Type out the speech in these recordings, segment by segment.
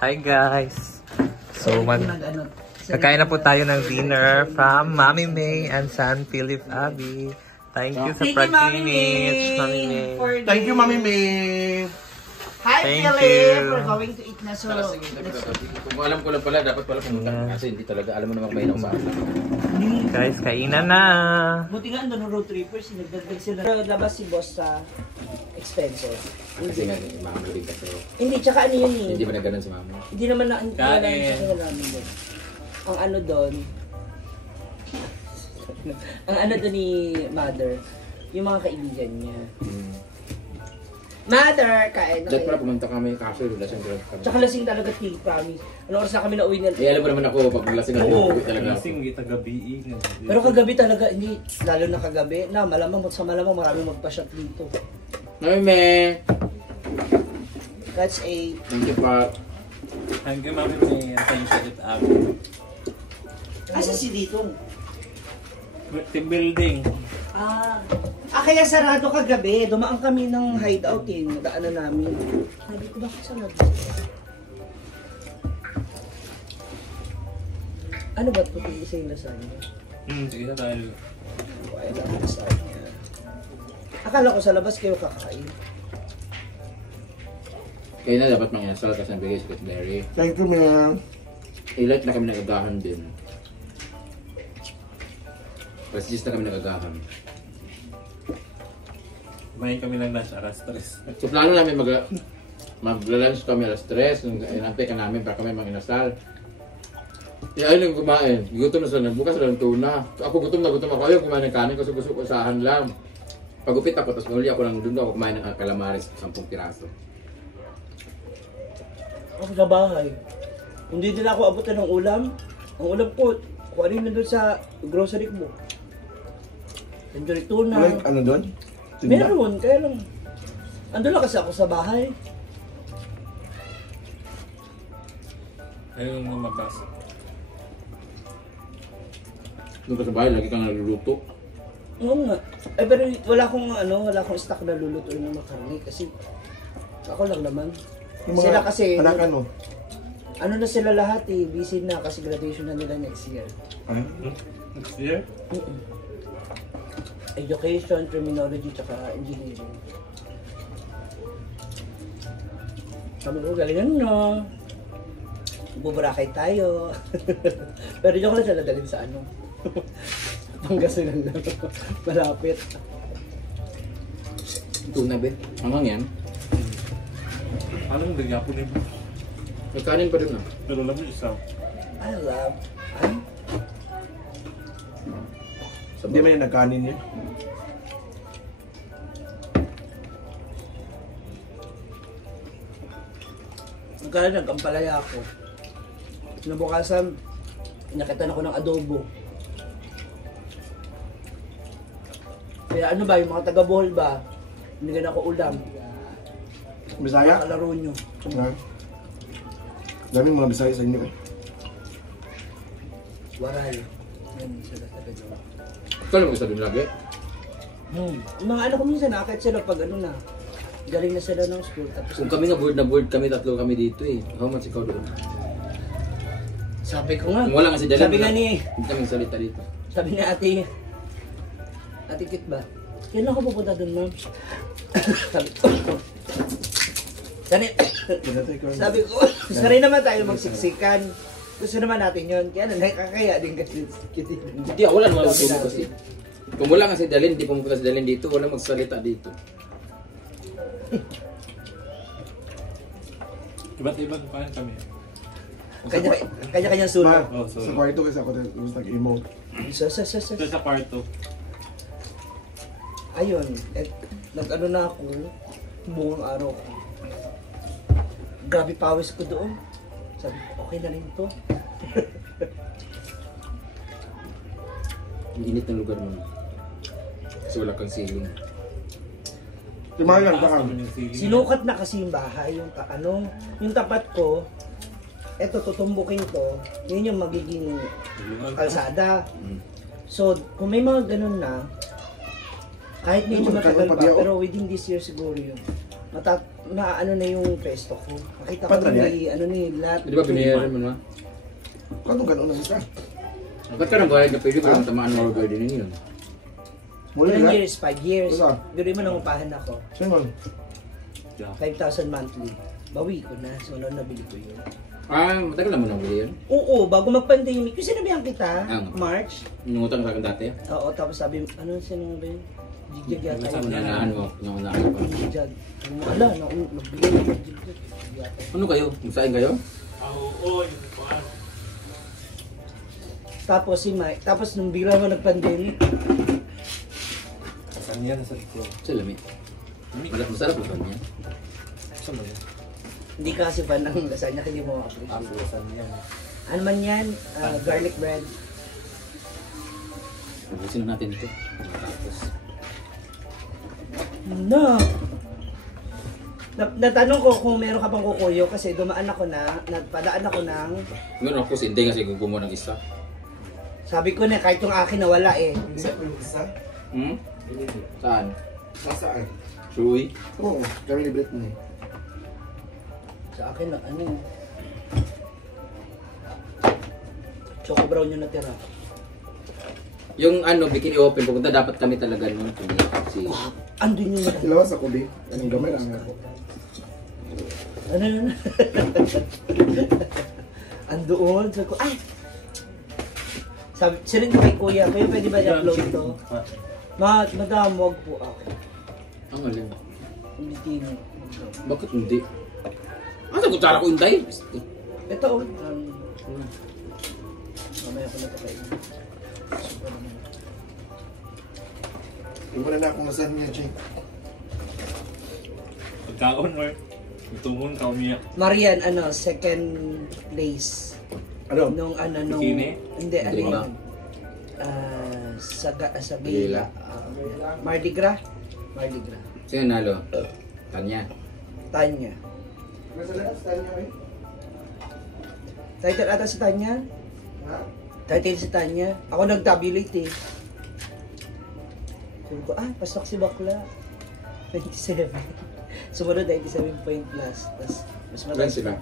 Hi guys! So, kakain na po tayo ng dinner from Mami May and San Philip Abby. Thank you sa pag-finish, Mami May. Thank you, Mami May. Hi, Philip! We're going to eat na, so... Kung alam ko lang pala, dapat pala pumunta kasi hindi talaga. Alam mo naman may nang umaga. Guys, kainan na! Buti nga, doon road trippers, nagdagdag sila. Pero labas si boss sa expenses. Kasi nga, makamuli kasi. Hindi, tsaka ano yun eh. Hindi ba na ganun si mama? Hindi naman na sa kanila namin yun. Ang ano doon, ang ano doon ni Mother, yung mga kaibigan niya. Mother, kain na Dahil pala kayo. pumunta kami, kaso lasing kami. Tsaka lasing talaga, Phil, promise. Ano oras na kami na uwi na? Eh, alam mo naman ako, pag lasing ako, uwi talaga ako. Lasing, gabi. Pero kagabi talaga, hindi, lalo na kagabi, na malamang maraming magpa-shot dito. Mami! That's a... Thank you pa. Thank you, Mami May. San Philip Abby. Asa si dito? Team building. Kaya sarado kagabi. Dumaan kami ng hideout eh. Nadaanan namin. Sabi ko, bakit sarado? Ano ba't puti isa yung lasagna? Sige na tayo. Ay, lang lasagna. Akala ko sa labas kayo kakain. Kaya na dapat mangyasal kasi nabigay si Kutberry. Thank you, ma'am. Ilat na kami nagagahan din. Pastis na kami nagagahan. Kumain kami ng lunch alas 3. So plano namin magla-lunch kami alas 3. Inaantay ka namin para kami manginasal. Eh ayun yung kumain. Gutom na sila. Bukas sila ng tuna. So, ako gutom na ako. Ayaw kumain ng kanin kasi gusto ko usahan lang. Pagupit ako, tapos muli ako lang doon ako kumain ng calamares, 10 piraso. Ako sa bahay. Hindi din ako abutan ng ulam. Ang ulam ko, kung ano na doon sa grocery mo. Nandiyo tuna. Like, ano doon? Tinda? Meron, kaya lang. Ando lang kasi ako sa bahay. Ayun yung mabas. Doon ka sa bahay, lagi kang naluluto. Oo nga. Eh pero wala akong stock na lulutuin ng makarni kasi ako lang naman. Yung mga Sila kasi, anak ano? ano na sila lahat eh, busy na kasi graduation na nila next year. Next year? Education, criminology, tsaka engineering. Sabi ko, galingan nyo. Buburakay tayo. Pero di ko lang siya nadalhin sa ano. Pangasinan lang. Malapit. Tuna ba? Hanggang yan. Anong nagyapo din? May kanin pa rin ah. Pero alam mo isa. I love. Ay, Hindi man yung nagkanin niya. kaya nagkampalaya ako. Nabukasan, nakita na ko ng adobo. Kaya ano ba, yung mga taga-Bohol ba, binigyan ako ulam. Bisaya? Kalaro nyo. Ha? Daming mga Bisaya sa inyo eh. Waray. Yan sila taga-Bohol. Ikaw lang isa doon lagi? Mga ano ko minsan, nakakit sila pag ano na. Galing na sila ng school. Tapos Kung kami na board kami, tatlo kami dito eh. How much ikaw doon? sabi ko nga. Kung wala nga si Dalan, Sabi nga ni, hindi kami salita dito. sabi ni Ate Kit ba? Kailan ako pupunta doon, ma'am? sabi ko. Sabi ko, sanay naman tayo magsiksikan. Gusto naman natin yun. Kaya nakakaya din kasi. Hindi, wala naman matulog kasi. Kung wala nga si Dalin, hindi pumunta si Dalin dito, wala magsalita dito. Iba't ibang kain kami. Kanya-kanyang sulok. Oh, Sa sorry. kwarto kasi ako gusto nag-emo. Sa. Ito sa kwarto. Ayun, nag-ano na ako, buong araw ko. Grabe pawis ko doon. Sabi ko, okay na rin to. Ang init ng lugar mo. Kasi wala kang ceiling. Timayan Taas ka naman yung ceiling. Sinukat na kasi yung bahay, yung tapat ko, eto tutumbukin ko, yun yung magiging kalsada. So, kung may mga ganun na, kahit medyo matagal pa, pero within this year siguro yun. ano na yung pesto ko. Makita ko Patra na niya? ano ni lahat. Di ba binayaran mo na? Kanong gano'n na siya. Ba't ka nang bayad na pwede ko lang tamaan mo garden ninyo? Mula 10 na? years, 5 years. Wala. Gano'n mo nangupahan ako. Sino man? 5,000 monthly. Bawi ko na. So, ano nabili ko yun? Ah, matagal na mo nang bili yun? Oo, bago mag-pandemic. Yung sinabihan kita, Ah. March. Inungutang sa akin dati? Oo, tapos sabi, ano sinabi yun? Jigjag yata. Saan mo nanaan mo? Nangunaan pa. Jigjag. Wala, nagbigay ng jigjag. Yata. Ano kayo? Magsain kayo? Tapos si Mike, tapos nung bigla mo nag-pandemic, Saan yan? Sa likod. Sa lamig. Masarap ba niya? Saan mo yan? hindi ka kasi fan ng lasagna, hindi mo appreciate. Saan yan? Ano man yan, garlic bread. Ubusin na natin ito. Tapos, No! Natanong ko kung meron ka bang kukuyo kasi nagpadaan ako ng, meron ako si Inday kasi gugumo ng isa. sabi ko na kahit yung akin nawala eh. Isa po yung isa? Hmm? Saan? Saan? Chewy? Oo, kami ni Brett mo eh. Sa akin lang, ano choco brown yung natira. Yung ano, bikini open, pupunta dapat kami talaga nun. Si... Andun yung natira. Ilawas ako di. Anong gamay lang ako. Ano. Andoon. Sabi ko, ay! Sabi, sirin ko kay kuya, kuya pwede ba i-upload ito? Madam, wag po ako. Ang alam. Bikini. Bakit hindi? Ano sa kutsara ko, Inday? Ito, mamaya ko na ito kayo. Super naman. Iwala na akong nasan niya, Jake. Pagkaon or tumon ka umiyak. Marian, second place. Ano? Nung nung... Bikini? Hindi, Bikini. yun? Sa Gila. Mardi Gras? Mardi Gras. Sino nalo? Tanya. Tanya. Nasa lahat, saan niya eh? Title ata si Tanya? Ha? Title si Tanya. Ako nag-tabulate eh. Sabi ko, pasok si Bakla. 97. Sumunod 97 point plus. Tapos, mas Ilan mataas. sila?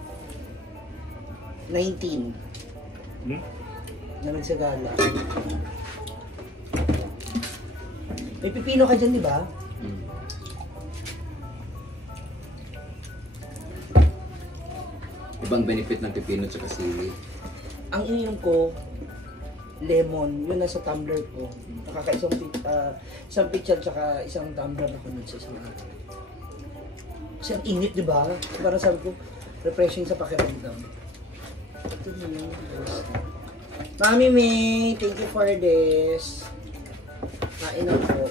19. Hmm? Na nagsagala. May pipino ka dyan, di ba? Hmm. Ibang benefit ng pipino at saka sili. Ang ininom ko, lemon. Yun nasa tumbler ko. Nakakaisang isang pitcher tsaka isang tumbler ako nun sa isang araw. Kasi ang init, di ba? Parang sabi ko, refreshing sa pakiramdam. Ito na yun. Mami May, thank you for this. Kain ako.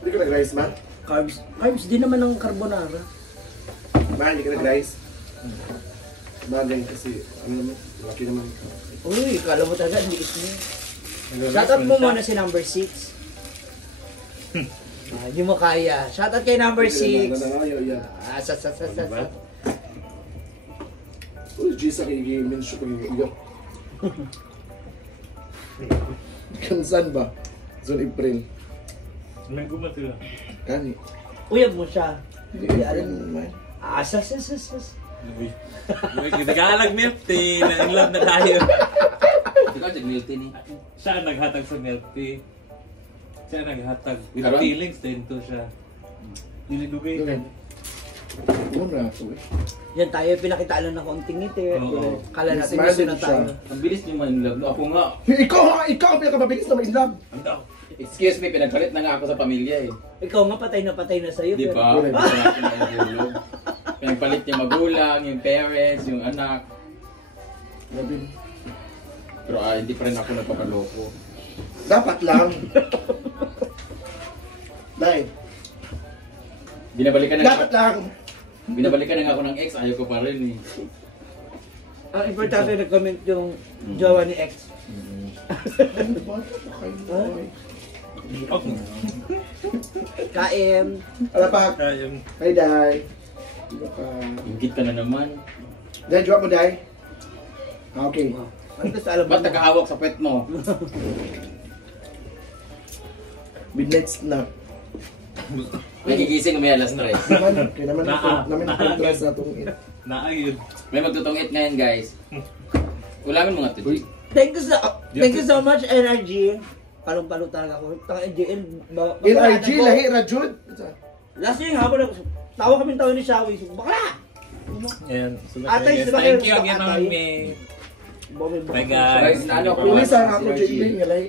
Hindi ka nag-rice, man? Carbs din naman ng carbonara. Man, hindi ka nag-rice. Bagay kasi, ano naman, laki naman ikaw. Uy, kala mo talaga, hindi is mo. Shoutout mo muna si number 6. Hindi mo kaya. Shoutout kay number 6. Sa. Uy, Gisa kay Gimin siya kung iyak. Kansan ba? Zone April. May gumat sila. Kani. Uyab mo siya. Hindi alam man. Sas. Uy, nag-aalag milk tea. Na-in love na tayo. Ikaw, milk tea ni. Siya ang naghatag sa milk tea. Siya ang naghatag. With Karon? feelings din to siya. Dilidugay. Okay. Muna ako eh. Yan tayo, pinakitaan lang ng konting ngiti. Oo. Kala natin Smile gusto din na siya. tayo. Ang bilis niyo man love. Ako nga. Ikaw ang pinakamabilis na ma-inlove. Ang daw. Excuse me, pinagpalit na nga ako sa pamilya eh. Ikaw nga patay na sa'yo. Di pero- ba? Pinagpalit yung magulang, yung parents, yung anak. Grabe. Pero hindi pa rin ako nagpapaloko. Dapat lang. Nay, Binabalikan na dapat lang. Binabalikan na nga ako ng ex, ayaw ko pa rin eh. Ang importante nag-comment yung jowa ni ex. Okay. Kain. Alapak. Ayun. Hi, Day. Ingit ka na naman. Day, drop mo, Day. Okay. Ano gusto alam mo? Ba't nakahawak sa pet mo? Midnight snack. May gigising may alas 3. Kaya naman namin ang contrast na itong Naayun. May magtutungit ngayon guys. Ulamin mo nga to. G. Thank you so much, NRG. Palong-palo talaga ako. NGL, NRG, lahi, Rajud. last year, hapon ako. Tawa kaming tawa ni Shawi. Bakla! Ayan. Atay, Thank you again, Mami May. Bye guys. Guys, ano, Pili sa ako, JB, nga lahi.